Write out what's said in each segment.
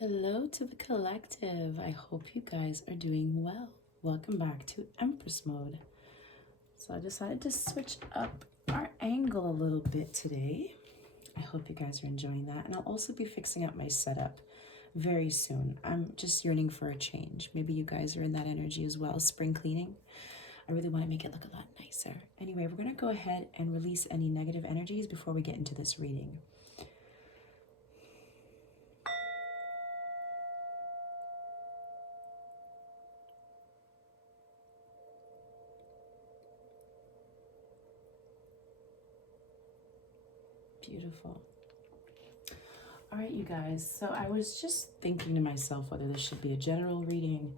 Hello to the collective. I hope you guys are doing well. Welcome back to Empress mode. So I decided to switch up our angle a little bit today. I hope you guys are enjoying that. And I'll also be fixing up my setup very soon. I'm just yearning for a change. Maybe you guys are in that energy as well. Spring cleaning. I really want to make it look a lot nicer. Anyway, we're going to go ahead and release any negative energies before we get into this reading. Beautiful. All right, you guys. So I was just thinking to myself whether this should be a general reading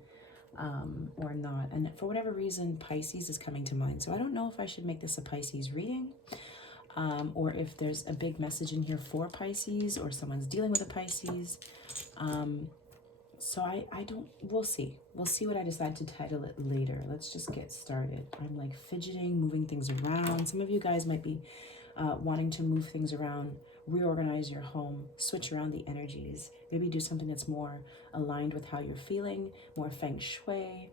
or not. And for whatever reason, Pisces is coming to mind. So I don't know if I should make this a Pisces reading or if there's a big message in here for Pisces or someone's dealing with a Pisces. So I don't, we'll see. We'll see what I decide to title it later. Let's just get started. I'm like fidgeting, moving things around. Some of you guys might be wanting to move things around, reorganize your home, switch around the energies, maybe do something that's more aligned with how you're feeling, more feng shui,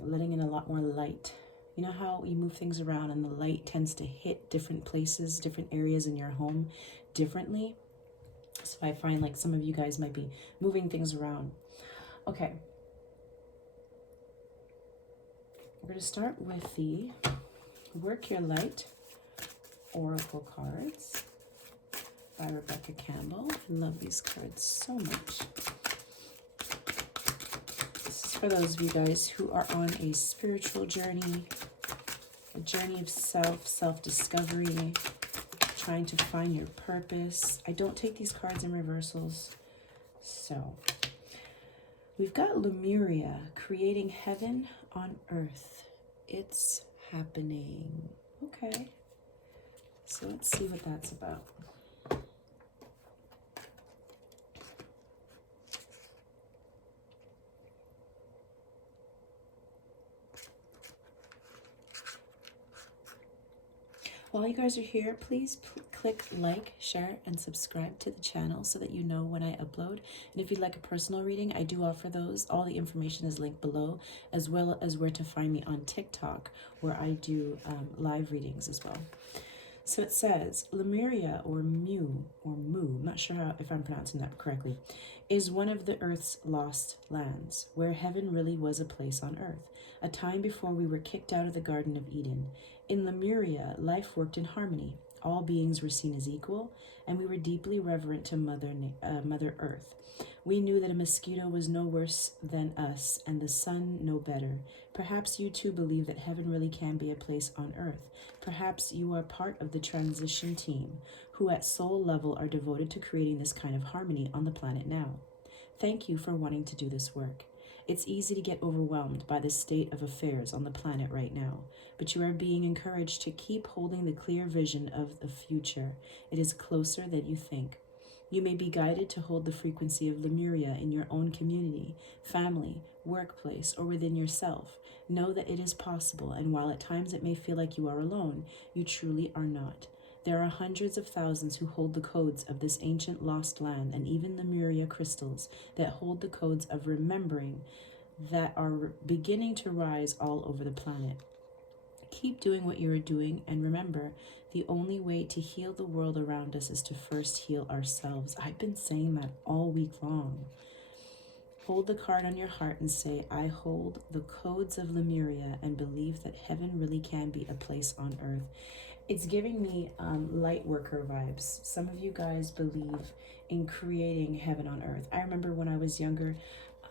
letting in a lot more light. You know how you move things around and the light tends to hit different places, different areas in your home differently? So I find like some of you guys might be moving things around. Okay. We're going to start with the Work Your Light Oracle cards by Rebecca Campbell. I love these cards so much. This is for those of you guys who are on a spiritual journey, a journey of self-discovery, trying to find your purpose. I don't take these cards in reversals. So we've got Lemuria, creating heaven on earth. It's happening. Okay. So let's see what that's about. While you guys are here, please click like, share, and subscribe to the channel so that you know when I upload. And if you'd like a personal reading, I do offer those. All the information is linked below, as well as where to find me on TikTok, where I do live readings as well. So it says, Lemuria, or Mu, I'm not sure if I'm pronouncing that correctly, is one of the Earth's lost lands, where heaven really was a place on Earth, a time before we were kicked out of the Garden of Eden. In Lemuria, life worked in harmony. All beings were seen as equal, and we were deeply reverent to Mother Earth. We knew that a mosquito was no worse than us, and the sun no better. Perhaps you too believe that heaven really can be a place on earth. Perhaps you are part of the transition team, who at soul level are devoted to creating this kind of harmony on the planet now. Thank you for wanting to do this work. It's easy to get overwhelmed by the state of affairs on the planet right now, but you are being encouraged to keep holding the clear vision of the future. It is closer than you think. You may be guided to hold the frequency of Lemuria in your own community, family, workplace, or within yourself. Know that it is possible, and while at times it may feel like you are alone, you truly are not. There are hundreds of thousands who hold the codes of this ancient lost land, and even Lemuria crystals that hold the codes of remembering that are beginning to rise all over the planet. Keep doing what you are doing, and remember, the only way to heal the world around us is to first heal ourselves. I've been saying that all week long. Hold the card on your heart and say, I hold the codes of Lemuria and believe that heaven really can be a place on earth. It's giving me light worker vibes. Some of you guys believe in creating heaven on earth. I remember when I was younger,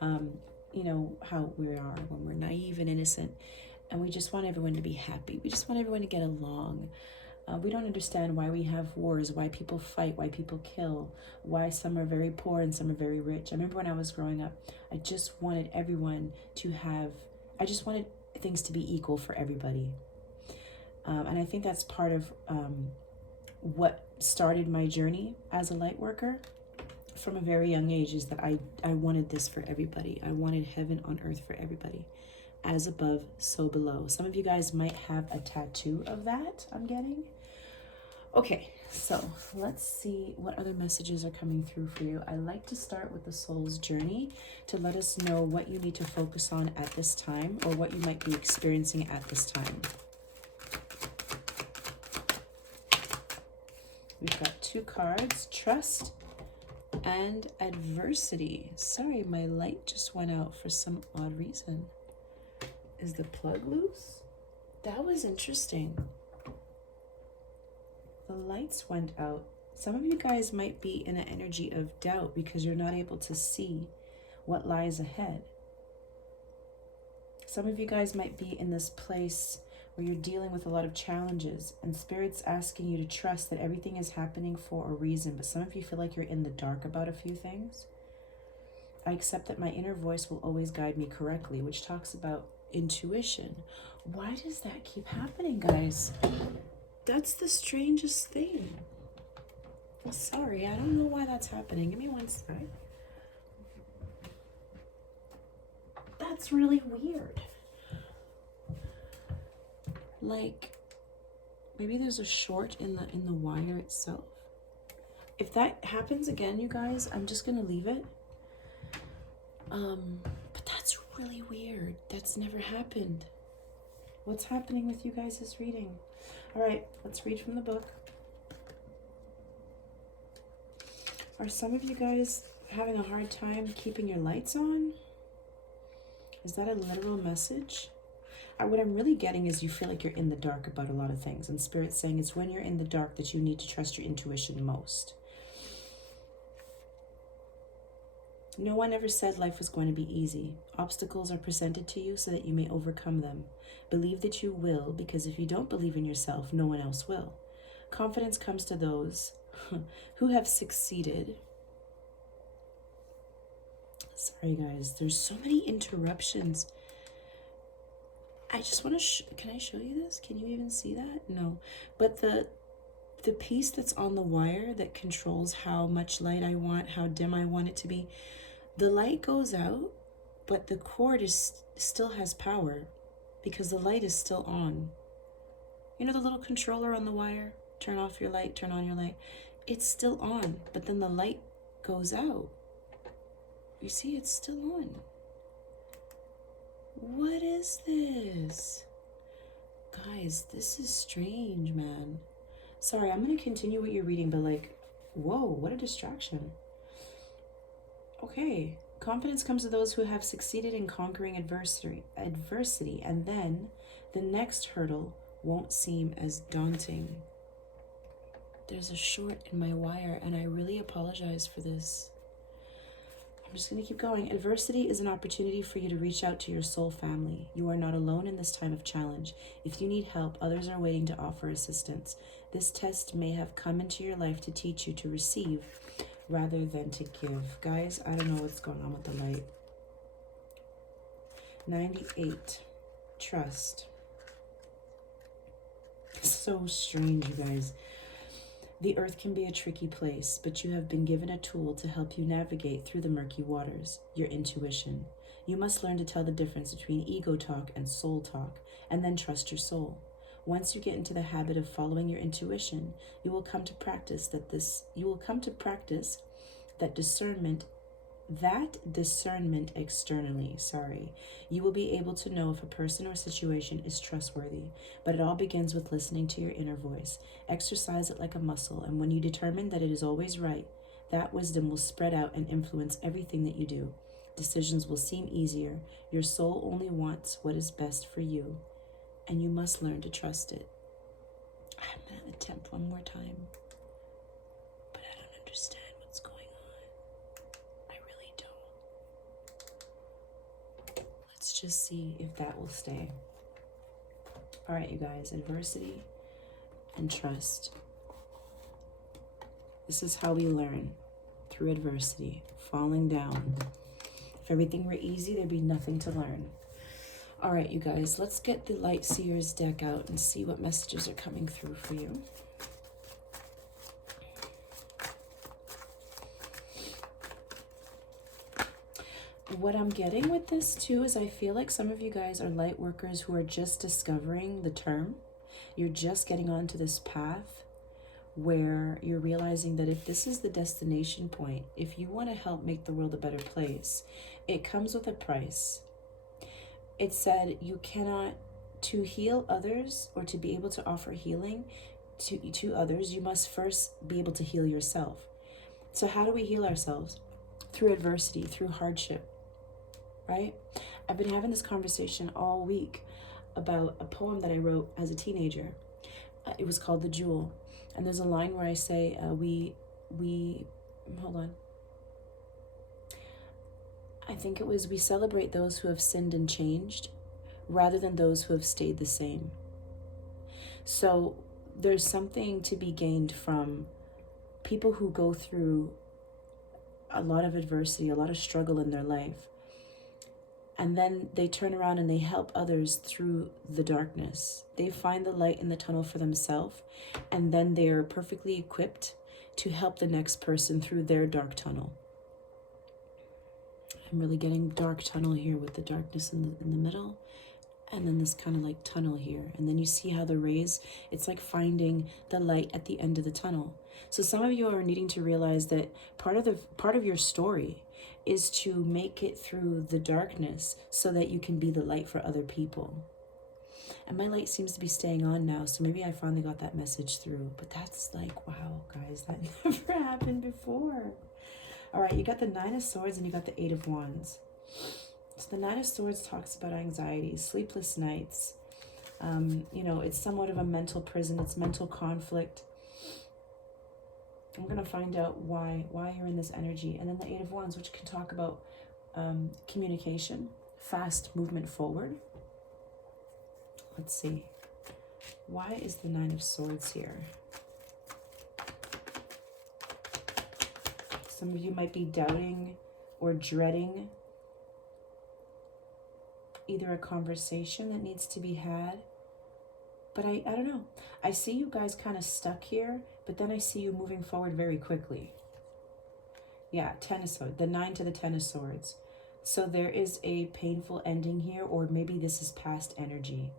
you know how we are when we're naive and innocent, and we just want everyone to be happy. We just want everyone to get along. We don't understand why we have wars, why people fight, why people kill, why some are very poor and some are very rich. I remember when I was growing up, I just wanted everyone to have, I just wanted things to be equal for everybody. And I think that's part of what started my journey as a light worker from a very young age, is that I wanted this for everybody. I wanted heaven on earth for everybody. As above, so below. Some of you guys might have a tattoo of that, I'm getting. Okay, so let's see what other messages are coming through for you. I like to start with the soul's journey to let us know what you need to focus on at this time or what you might be experiencing at this time. We've got 2 cards, trust and adversity. Sorry, my light just went out for some odd reason. Is the plug loose? That was interesting. The lights went out. Some of you guys might be in an energy of doubt because you're not able to see what lies ahead. Some of you guys might be in this place where you're dealing with a lot of challenges and Spirit's asking you to trust that everything is happening for a reason, but some of you feel like you're in the dark about a few things. I accept that my inner voice will always guide me correctly, which talks about intuition. Why does that keep happening, guys? That's the strangest thing. Sorry, I don't know why that's happening. Give me one sec. That's really weird. Like, maybe there's a short in the wire itself. If that happens again, you guys, I'm just gonna leave it. But that's really weird. That's never happened. What's happening with you guys' reading? All right, let's read from the book. Are some of you guys having a hard time keeping your lights on? Is that a literal message? What I'm really getting is you feel like you're in the dark about a lot of things, and Spirit's saying it's when you're in the dark that you need to trust your intuition most. No one ever said life was going to be easy. Obstacles are presented to you so that you may overcome them. Believe that you will, because if you don't believe in yourself, no one else will. Confidence comes to those who have succeeded. Sorry, guys. There's so many interruptions. I just want to... Can I show you this? Can you even see that? No. But the piece that's on the wire that controls how much light I want, how dim I want it to be, the light goes out, but the cord still has power because the light is still on. You know the little controller on the wire? Turn off your light, turn on your light. It's still on, but then the light goes out. You see, it's still on. What is this? Guys, this is strange, man. Sorry, I'm going to continue what you're reading, but like, whoa, what a distraction. Okay, confidence comes to those who have succeeded in conquering adversity, and then the next hurdle won't seem as daunting. There's a short in my wire, and I really apologize for this. I'm just going to keep going. Adversity is an opportunity for you to reach out to your soul family. You are not alone in this time of challenge. If you need help, others are waiting to offer assistance. This test may have come into your life to teach you to receive rather than to give. Guys, I don't know what's going on with the light. 98. Trust. So strange, you guys. The earth can be a tricky place, but you have been given a tool to help you navigate through the murky waters, your intuition. You must learn to tell the difference between ego talk and soul talk, and then trust your soul. Once you get into the habit of following your intuition, you will come to practice that discernment externally. You will be able to know if a person or situation is trustworthy, but it all begins with listening to your inner voice. Exercise it like a muscle, and when you determine that it is always right, that wisdom will spread out and influence everything that you do. Decisions will seem easier. Your soul only wants what is best for you, and you must learn to trust it. I'm going to attempt one more time, but I don't understand what's going on. I really don't. Let's just see if that will stay. All right, you guys, adversity and trust. This is how we learn, through adversity, falling down. If everything were easy, there'd be nothing to learn. All right, you guys, let's get the Light Seers deck out and see what messages are coming through for you. What I'm getting with this too is I feel like some of you guys are light workers who are just discovering the term. You're just getting onto this path where you're realizing that if this is the destination point, if you want to help make the world a better place, it comes with a price. It said you cannot, to heal others or to be able to offer healing to others, you must first be able to heal yourself. So how do we heal ourselves? Through adversity, through hardship, right? I've been having this conversation all week about a poem that I wrote as a teenager. It was called The Jewel. And there's a line where I say, hold on. I think it was, we celebrate those who have sinned and changed rather than those who have stayed the same. So there's something to be gained from people who go through a lot of adversity, a lot of struggle in their life. And then they turn around and they help others through the darkness. They find the light in the tunnel for themselves, and then they're perfectly equipped to help the next person through their dark tunnel. I'm really getting dark tunnel here with the darkness in the middle, and then this kind of like tunnel here. And then you see how the rays, it's like finding the light at the end of the tunnel. So some of you are needing to realize that part of your story is to make it through the darkness so that you can be the light for other people. And my light seems to be staying on now, so maybe I finally got that message through. But that's like, wow, guys, that never happened before. All right, you got the Nine of Swords and you got the Eight of Wands. So the Nine of Swords talks about anxiety, sleepless nights. It's somewhat of a mental prison. It's mental conflict. I'm going to find out why you're in this energy. And then the Eight of Wands, which can talk about communication, fast movement forward. Let's see. Why is the Nine of Swords here? Some of you might be doubting or dreading either a conversation that needs to be had. But I don't know. I see you guys kind of stuck here, but then I see you moving forward very quickly. Yeah, Ten of Swords, the 9 to the 10 of Swords. So there is a painful ending here, or maybe this is past energy.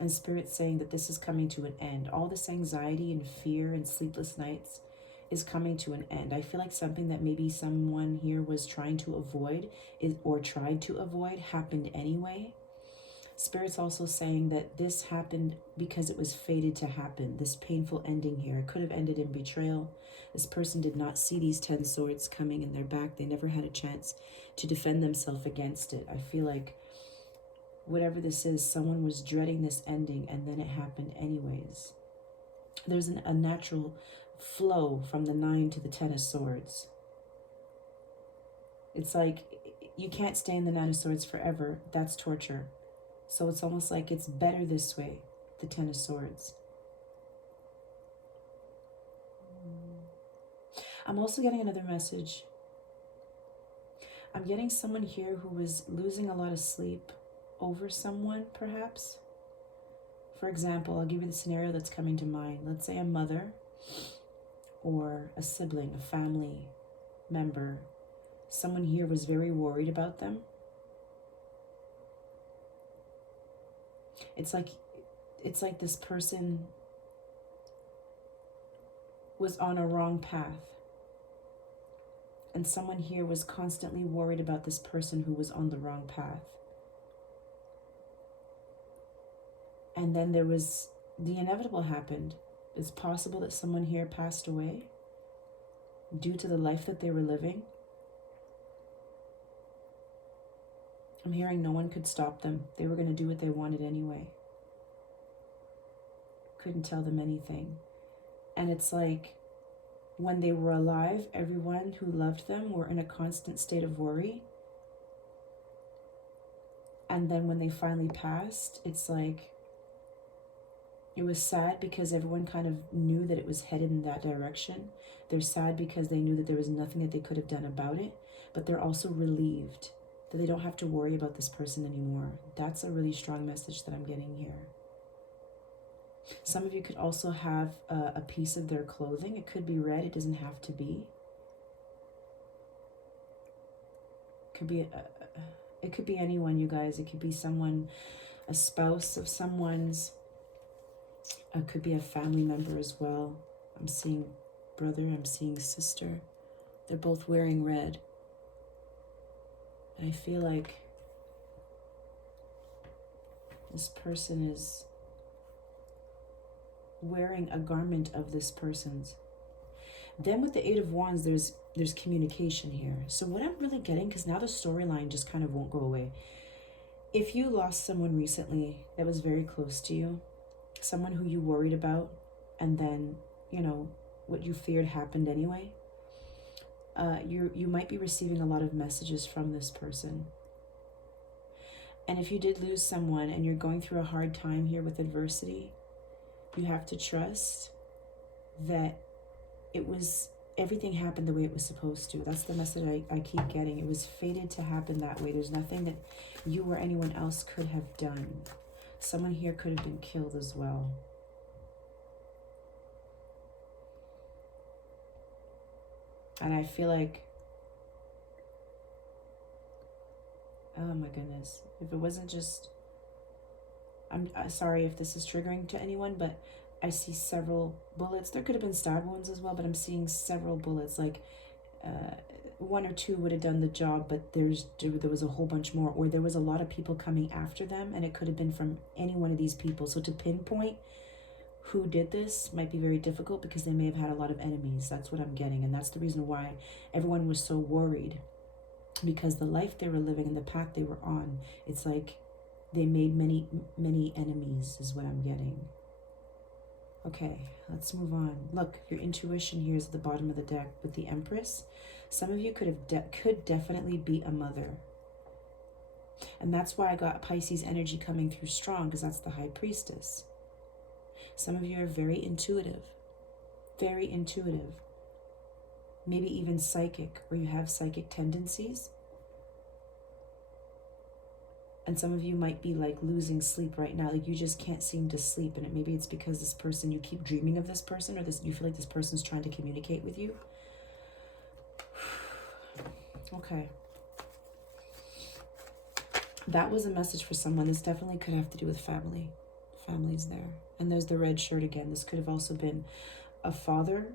And Spirit's saying that this is coming to an end. All this anxiety and fear and sleepless nights is coming to an end. I feel like something that maybe someone here was trying to avoid or tried to avoid happened anyway. Spirit's also saying that this happened because it was fated to happen. This painful ending here. It could have ended in betrayal. This person did not see these 10 swords coming in their back. They never had a chance to defend themselves against it. I feel like whatever this is, someone was dreading this ending and then it happened anyways. There's a natural flow from the 9 to the 10 of Swords. It's like you can't stay in the 9 of Swords forever. That's torture. So it's almost like it's better this way, the 10 of Swords. I'm also getting another message. I'm getting someone here who was losing a lot of sleep over someone, perhaps. For example, I'll give you the scenario that's coming to mind. Let's say a mother or a sibling, a family member. Someone here was very worried about them. It's like this person was on a wrong path. And someone here was constantly worried about this person who was on the wrong path. And then there was the inevitable happened. It's possible that someone here passed away due to the life that they were living. I'm hearing no one could stop them. They were going to do what they wanted anyway. Couldn't tell them anything. And it's like when they were alive, everyone who loved them were in a constant state of worry. And then when they finally passed, it's like it was sad because everyone kind of knew that it was headed in that direction. They're sad because they knew that there was nothing that they could have done about it. But they're also relieved that they don't have to worry about this person anymore. That's a really strong message that I'm getting here. Some of you could also have a piece of their clothing. It could be red. It doesn't have to be. It could be anyone, you guys. It could be someone, a spouse of someone's. It could be a family member as well. I'm seeing brother, I'm seeing sister. They're both wearing red. And I feel like this person is wearing a garment of this person's. Then with the Eight of Wands, there's communication here. So what I'm really getting, because now the storyline just kind of won't go away. If you lost someone recently that was very close to you, someone who you worried about, and then, you know, what you feared happened anyway, you might be receiving a lot of messages from this person. And if you did lose someone and you're going through a hard time here with adversity, you have to trust that everything happened the way it was supposed to. That's the message I keep getting. It was fated to happen that way. There's nothing that you or anyone else could have done. Someone here could have been killed as well. And I feel like, oh my goodness, if it wasn't just, I'm sorry if this is triggering to anyone, but I see several bullets. There could have been stab wounds as well, but I'm seeing several bullets. Like one or two would have done the job, but there was a whole bunch more, or there was a lot of people coming after them, and it could have been from any one of these people. So to pinpoint who did this might be very difficult because they may have had a lot of enemies. That's what I'm getting, and that's the reason why everyone was so worried, because the life they were living and the path they were on, it's like they made many enemies is what I'm getting. Okay, let's move on. Look, your intuition here is at the bottom of the deck with the Empress. Some of you could definitely be a mother. And that's why I got Pisces energy coming through strong, because that's the High Priestess. Some of you are very intuitive. Very intuitive. Maybe even psychic, or you have psychic tendencies. And some of you might be like losing sleep right now. Like you just can't seem to sleep. And maybe it's because this person, you keep dreaming of this person, or you feel like this person's trying to communicate with you. Okay. That was a message for someone. This definitely could have to do with family. Family's there. And there's the red shirt again. This could have also been a father,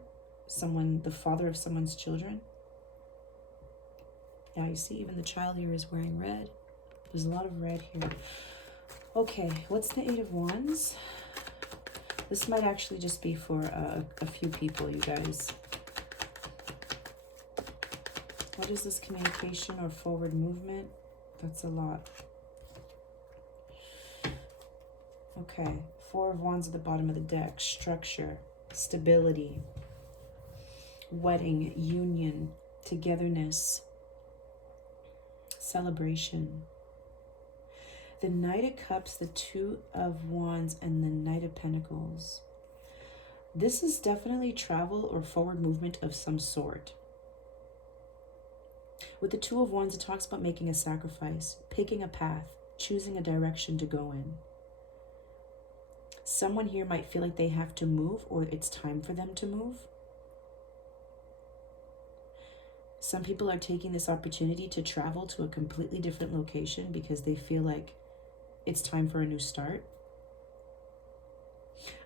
the father of someone's children. Yeah, you see even the child here is wearing red. There's a lot of red here. Okay, what's the Eight of Wands? This might actually just be for a few people, you guys. What is this communication or forward movement? That's a lot. Okay, Four of Wands at the bottom of the deck. Structure, stability, wedding, union, togetherness, celebration. The Knight of Cups, the Two of Wands, and the Knight of Pentacles. This is definitely travel or forward movement of some sort. With the Two of Wands, it talks about making a sacrifice, picking a path, choosing a direction to go in. Someone here might feel like they have to move, or it's time for them to move. Some people are taking this opportunity to travel to a completely different location because they feel like it's time for a new start.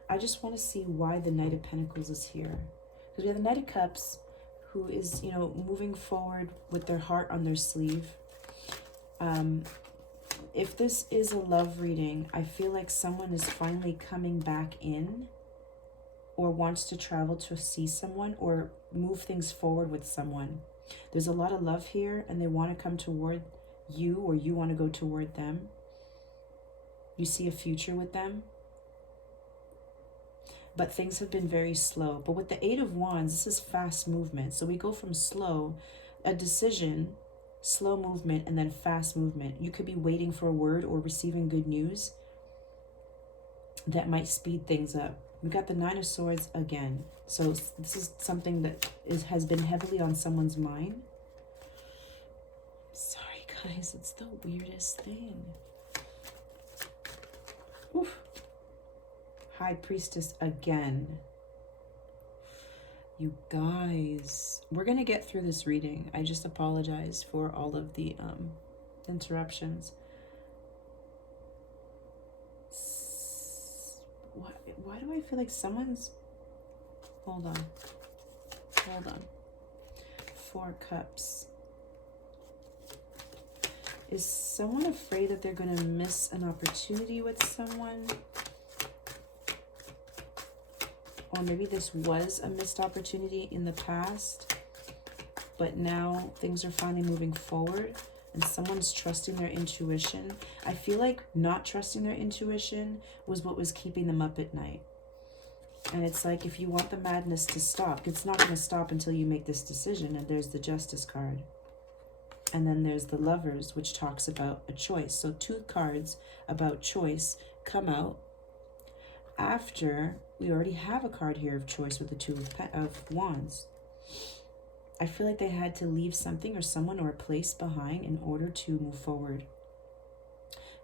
I just want to see why the Knight of Pentacles is here. Because we have the Knight of Cups, who is, you know, moving forward with their heart on their sleeve. If this is a love reading, I feel like someone is finally coming back in, or wants to travel to see someone or move things forward with someone. There's a lot of love here, and they want to come toward you, or you want to go toward them. You see a future with them. But things have been very slow. But with the Eight of Wands, this is fast movement. So we go from slow, a decision, slow movement, and then fast movement. You could be waiting for a word or receiving good news that might speed things up. We got the Nine of Swords again. So this is something that has been heavily on someone's mind. Sorry, guys. It's the weirdest thing. Oof. High Priestess again. You guys, we're gonna get through this reading. I just apologize for all of the interruptions. Why do I feel like someone's Hold on. Hold on. 4 Cups. Is someone afraid that they're going to miss an opportunity with someone? Or maybe this was a missed opportunity in the past, but now things are finally moving forward and someone's trusting their intuition. I feel like not trusting their intuition was what was keeping them up at night. And it's like, if you want the madness to stop, it's not going to stop until you make this decision. And there's the Justice card. And then there's the Lovers, which talks about a choice. So 2 cards about choice come out after we already have a card here of choice with the 2 of Wands. I feel like they had to leave something or someone or a place behind in order to move forward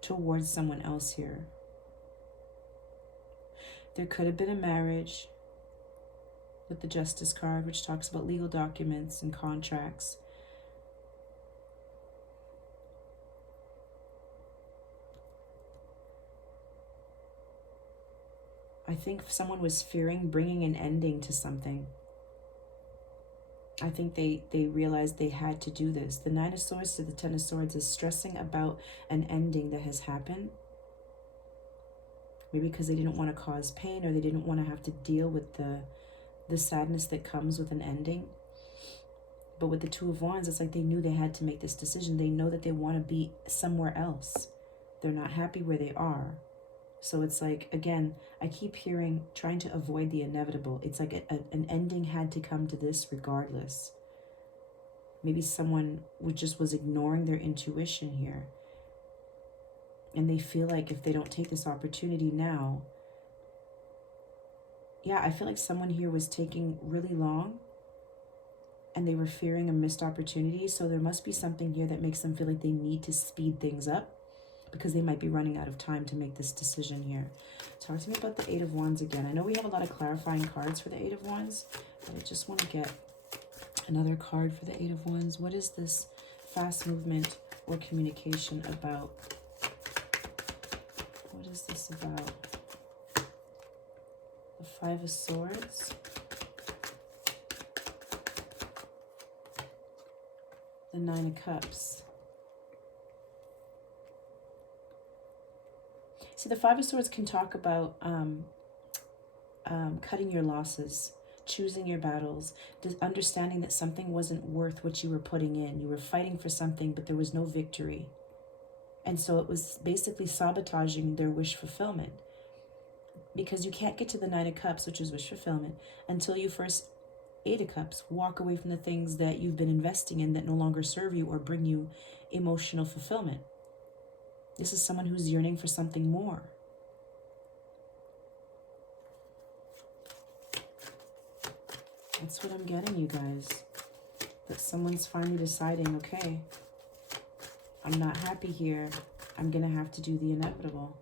towards someone else here. There could have been a marriage with the Justice card, which talks about legal documents and contracts. I think someone was fearing bringing an ending to something. I think they realized they had to do this. The 9 of Swords to the 10 of Swords is stressing about an ending that has happened. Maybe because they didn't want to cause pain, or they didn't want to have to deal with the sadness that comes with an ending. But with the 2 of Wands, it's like they knew they had to make this decision. They know that they want to be somewhere else. They're not happy where they are. So it's like, again, I keep hearing trying to avoid the inevitable. It's like an ending had to come to this regardless. Maybe someone was ignoring their intuition here. And they feel like if they don't take this opportunity now, yeah, I feel like someone here was taking really long and they were fearing a missed opportunity. So there must be something here that makes them feel like they need to speed things up, because they might be running out of time to make this decision here. Talk to me about the 8 of Wands again. I know we have a lot of clarifying cards for the 8 of Wands, but I just want to get another card for the 8 of Wands. What is this fast movement or communication about? What is this about? The 5 of Swords. The 9 of Cups. See, the 5 of Swords can talk about cutting your losses, choosing your battles, understanding that something wasn't worth what you were putting in. You were fighting for something, but there was no victory. And so it was basically sabotaging their wish fulfillment. Because you can't get to the 9 of Cups, which is wish fulfillment, until you first, 8 of Cups, walk away from the things that you've been investing in that no longer serve you or bring you emotional fulfillment. This is someone who's yearning for something more. That's what I'm getting, you guys. That someone's finally deciding, okay, I'm not happy here. I'm going to have to do the inevitable.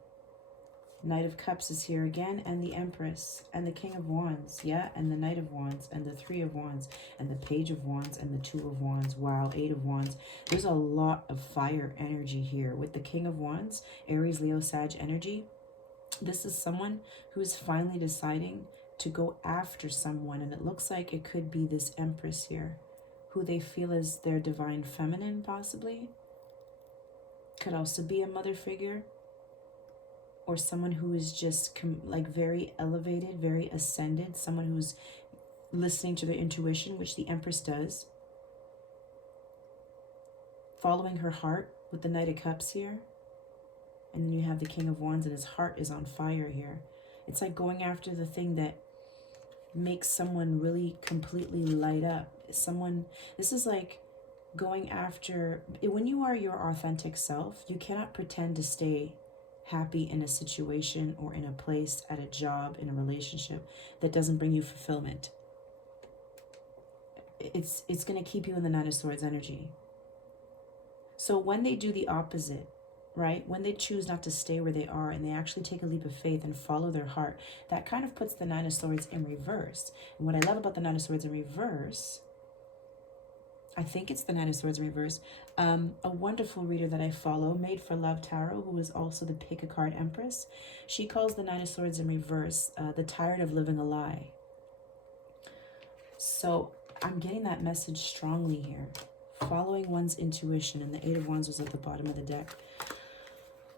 Knight of Cups is here again, and the Empress, and the King of Wands, yeah, and the Knight of Wands, and the 3 of Wands, and the Page of Wands, and the 2 of Wands. Wow, 8 of Wands. There's a lot of fire energy here. With the King of Wands, Aries, Leo, Sag energy, this is someone who's finally deciding to go after someone, and it looks like it could be this Empress here, who they feel is their divine feminine, possibly. Could also be a mother figure. Or someone who is just like very elevated, very ascended, someone who's listening to their intuition, which the Empress does. Following her heart with the Knight of Cups here. And then you have the King of Wands, and his heart is on fire here. It's like going after the thing that makes someone really completely light up. This is like going after, when you are your authentic self, you cannot pretend to stay happy in a situation or in a place, at a job, in a relationship that doesn't bring you fulfillment. It's going to keep you in the 9 of Swords energy. So when they do the opposite, right, when they choose not to stay where they are and they actually take a leap of faith and follow their heart, that kind of puts the 9 of Swords in reverse. And what I love about the 9 of Swords in reverse, I think it's the 9 of Swords in reverse. A wonderful reader that I follow, Made for Love Tarot, who is also the Pick a Card Empress, she calls the 9 of Swords in reverse the tired of living a lie. So I'm getting that message strongly here. Following one's intuition, and the Eight of Wands was at the bottom of the deck.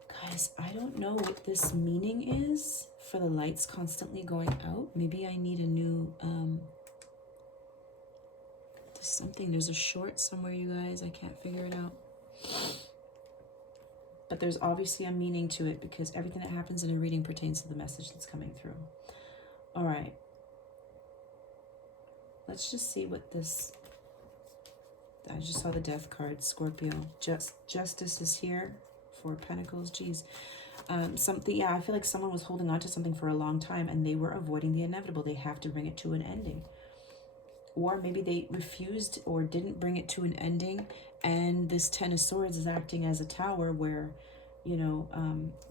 Guys, I don't know what this meaning is for the lights constantly going out. Maybe I need a new, there's something, there's a short somewhere, you guys. I can't figure it out. But there's obviously a meaning to it because everything that happens in a reading pertains to the message that's coming through. All right. Let's just see what this, I just saw the Death card, Scorpio. Justice is here. Four of Pentacles, geez. Something, yeah, I feel like someone was holding on to something for a long time and they were avoiding the inevitable. They have to bring it to an ending. Or maybe they refused or didn't bring it to an ending, and this Ten of Swords is acting as a tower where, you know,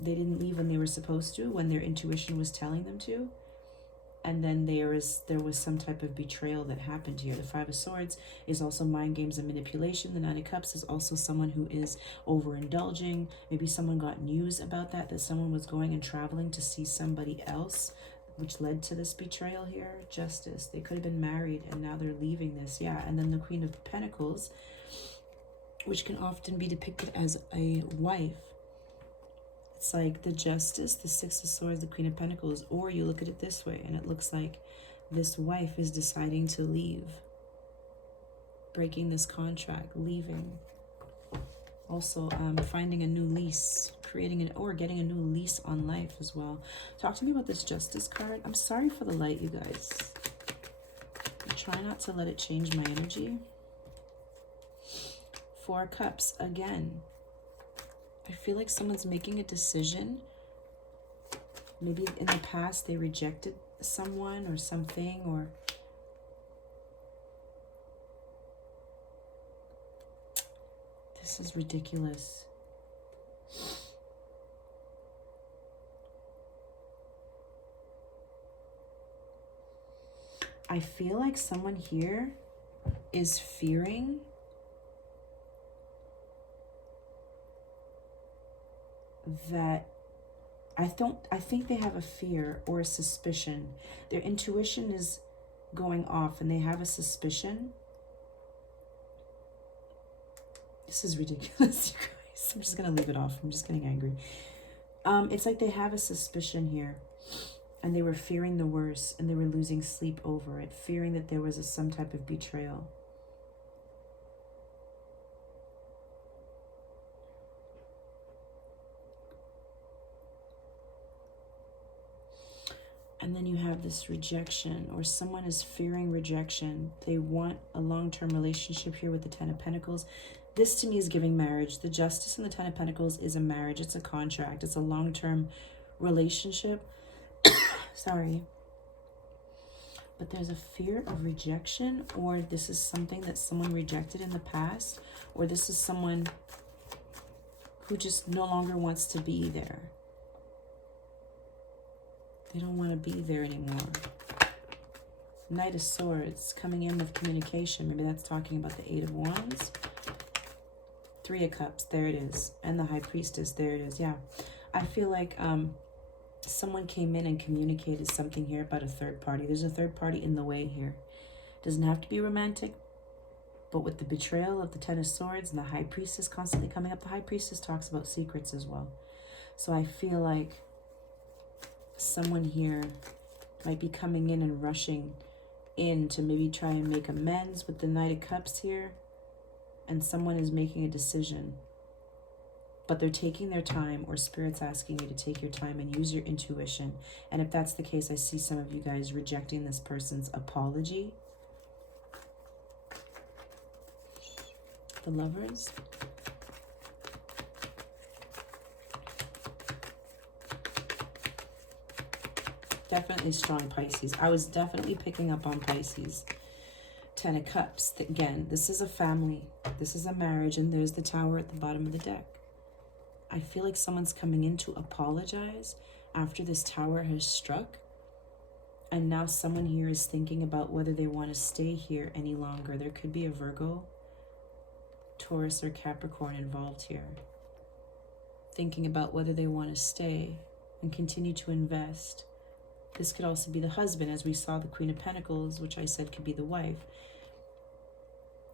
they didn't leave when they were supposed to, when their intuition was telling them to. And then there was some type of betrayal that happened here. The Five of Swords is also mind games and manipulation. The Nine of Cups is also someone who is overindulging. Maybe someone got news about that someone was going and traveling to see somebody else, which led to this betrayal here. Justice. They could have been married and now they're leaving this. Yeah, and then the Queen of Pentacles, which can often be depicted as a wife. It's like the Justice, the Six of Swords, the Queen of Pentacles, or you look at it this way and it looks like this wife is deciding to leave, breaking this contract, leaving. Also, finding a new lease, creating or getting a new lease on life as well. Talk to me about this Justice card. I'm sorry for the light, you guys. I try not to let it change my energy. Four of Cups again. I feel like someone's making a decision. Maybe in the past they rejected someone or something, or this is ridiculous. I feel like someone here is fearing that I think they have a fear or a suspicion. Their intuition is going off and they have a suspicion. This is ridiculous, you guys. I'm just gonna leave it off. I'm just getting angry. It's like they have a suspicion here and they were fearing the worst and they were losing sleep over it, fearing that there was some type of betrayal. And then you have this rejection, or someone is fearing rejection. They want a long-term relationship here with the Ten of Pentacles. This to me is giving marriage. The Justice and the Ten of Pentacles is a marriage. It's a contract. It's a long-term relationship. Sorry. But there's a fear of rejection, or this is something that someone rejected in the past, or this is someone who just no longer wants to be there. They don't want to be there anymore. Knight of Swords coming in with communication. Maybe that's talking about the Eight of Wands. Three of Cups. There it is. And the High Priestess. There it is. Yeah. I feel like someone came in and communicated something here about a third party. There's a third party in the way here. Doesn't have to be romantic. But with the betrayal of the Ten of Swords and the High Priestess constantly coming up, the High Priestess talks about secrets as well. So I feel like someone here might be coming in and rushing in to maybe try and make amends with the Knight of Cups here. And someone is making a decision. But they're taking their time, or Spirit's asking you to take your time and use your intuition. And if that's the case, I see some of you guys rejecting this person's apology. The Lovers. Definitely strong Pisces. I was definitely picking up on Pisces. Ten of Cups. Again, this is a family. This is a marriage. And there's the Tower at the bottom of the deck. I feel like someone's coming in to apologize after this Tower has struck. And now someone here is thinking about whether they want to stay here any longer. There could be a Virgo, Taurus, or Capricorn involved here. Thinking about whether they want to stay and continue to invest, This could also be the husband, as we saw the Queen of Pentacles, which I said could be the wife.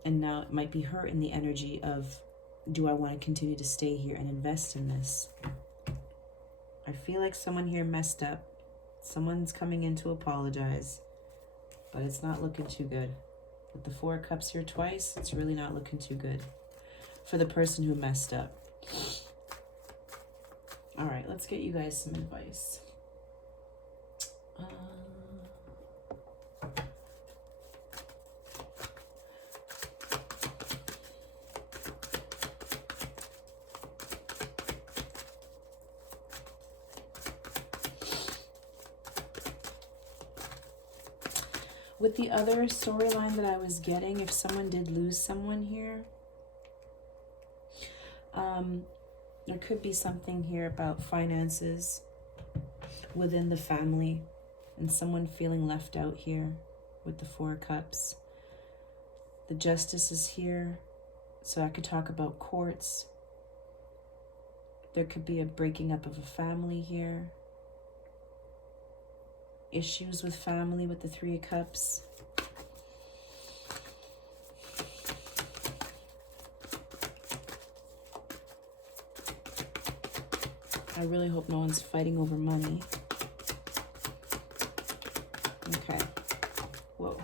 And now it might be her in the energy of, do I want to continue to stay here and invest in this? I feel like someone here messed up. Someone's coming in to apologize, but it's not looking too good. With the Four of Cups here twice, it's really not looking too good for the person who messed up. All right, let's get you guys some advice. With the other storyline that I was getting, if someone did lose someone here, there could be something here about finances within the family and someone feeling left out here with the Four of Cups. The Justice is here, so I could talk about courts. There could be a breaking up of a family here. Issues with family with the Three of Cups. I really hope no one's fighting over money. Okay. Whoa.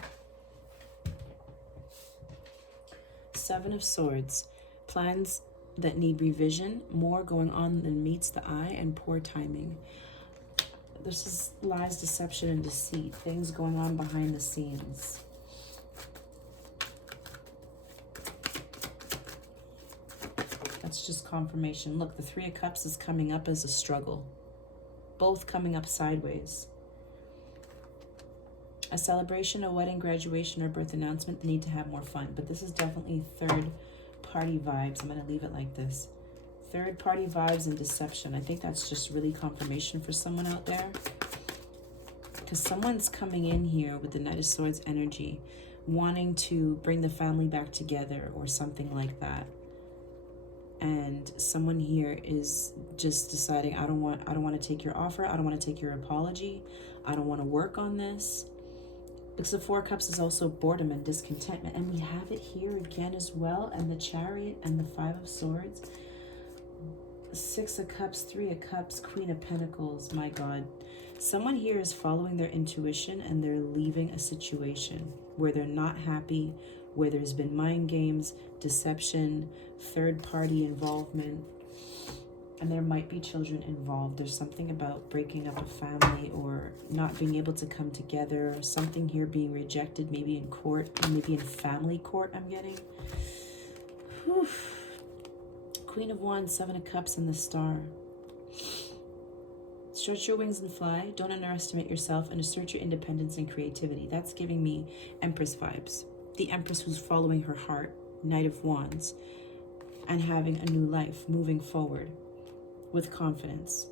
Seven of Swords. Plans that need revision. More going on than meets the eye, and poor timing. This is lies, deception, and deceit. Things going on behind the scenes. That's just confirmation. Look, the Three of Cups is coming up as a struggle. Both coming up sideways. A celebration, a wedding, graduation, or birth announcement. They need to have more fun. But this is definitely third party vibes. I'm going to leave it like this. Third party vibes and deception. I think that's just really confirmation for someone out there. Because someone's coming in here with the Knight of Swords energy, wanting to bring the family back together or something like that. And someone here is just deciding, I don't want to take your offer. I don't want to take your apology. I don't want to work on this. Because the Four of Cups is also boredom and discontentment. And we have it here again as well. And the Chariot and the Five of Swords. Six of Cups, Three of Cups, Queen of Pentacles. My God. Someone here is following their intuition and they're leaving a situation where they're not happy, where there's been mind games, deception, third-party involvement, and there might be children involved. There's something about breaking up a family or not being able to come together, something here being rejected, maybe in court, maybe in family court, I'm getting. Whew. Queen of Wands, Seven of Cups, and the Star. Stretch your wings and fly. Don't underestimate yourself and assert your independence and creativity. That's giving me Empress vibes. The Empress who's following her heart, Knight of Wands, and having a new life, moving forward with confidence,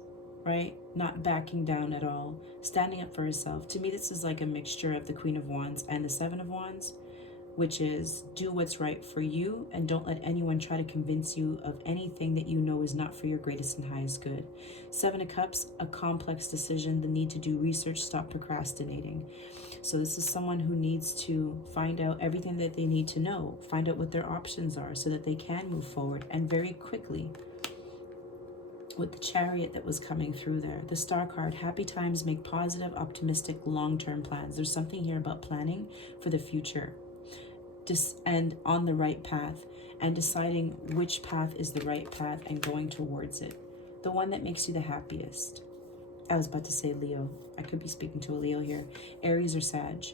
right? Not backing down at all, standing up for herself. To me, this is like a mixture of the Queen of Wands and the Seven of Wands, which is do what's right for you and don't let anyone try to convince you of anything that you know is not for your greatest and highest good. Seven of Cups, a complex decision, the need to do research, stop procrastinating. So this is someone who needs to find out everything that they need to know, find out what their options are so that they can move forward, and very quickly. With the Chariot that was coming through there, the Star card, happy times make positive, optimistic, long-term plans. There's something here about planning for the future. And on the right path, and deciding which path is the right path and going towards it. The one that makes you the happiest. I was about to say Leo. I could be speaking to a Leo here. Aries or Sag.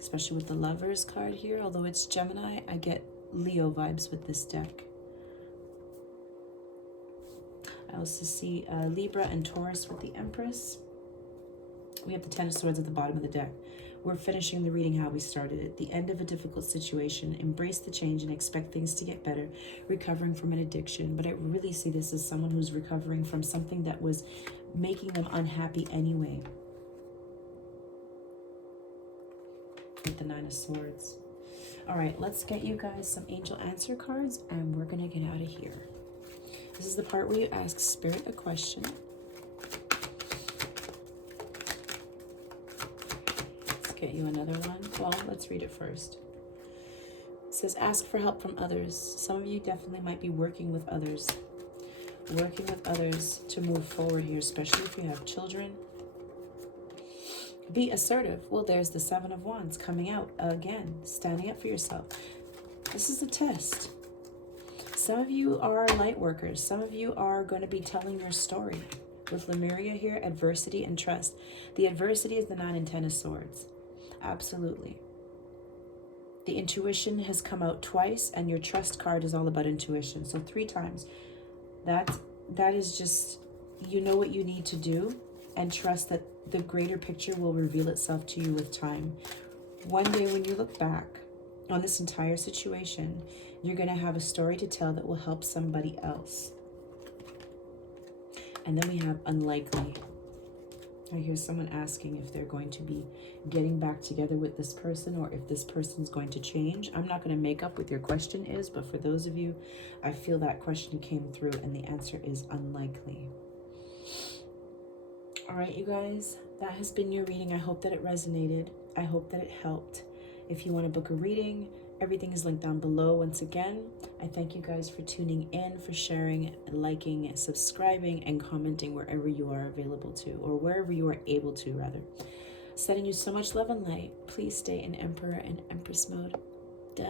Especially with the Lovers card here. Although it's Gemini, I get Leo vibes with this deck. I also see Libra and Taurus with the Empress. We have the Ten of Swords at the bottom of the deck. We're finishing the reading how we started it. The end of a difficult situation. Embrace the change and expect things to get better. Recovering from an addiction. But I really see this as someone who's recovering from something that was making them unhappy anyway. With the Nine of Swords. All right, let's get you guys some angel answer cards and we're going to get out of here. This is the part where you ask Spirit a question. get you another one. Well, let's read it first. It says, ask for help from others. Some of you definitely might be working with others. Working with others to move forward here, especially if you have children. Be assertive. Well, there's the Seven of Wands coming out again. Standing up for yourself. This is a test. Some of you are light workers. Some of you are going to be telling your story. With Lemuria here, adversity and trust. The adversity is the 9 and 10 of Swords. Absolutely. The intuition has come out twice, and your trust card is all about intuition. So 3 times. That is just, you know what you need to do, and trust that the greater picture will reveal itself to you with time. One day when you look back on this entire situation, you're going to have a story to tell that will help somebody else. And then we have unlikely. I hear someone asking if they're going to be getting back together with this person or if this person's going to change. I'm not going to make up what your question is, but for those of you, I feel that question came through and the answer is unlikely. All right, you guys, that has been your reading. I hope that it resonated. I hope that it helped. If you want to book a reading, everything is linked down below. Once again, I thank you guys for tuning in, for sharing, liking, subscribing, and commenting wherever you are available to, or wherever you are able to, rather. Sending you so much love and light. Please stay in Emperor and Empress mode. Duh.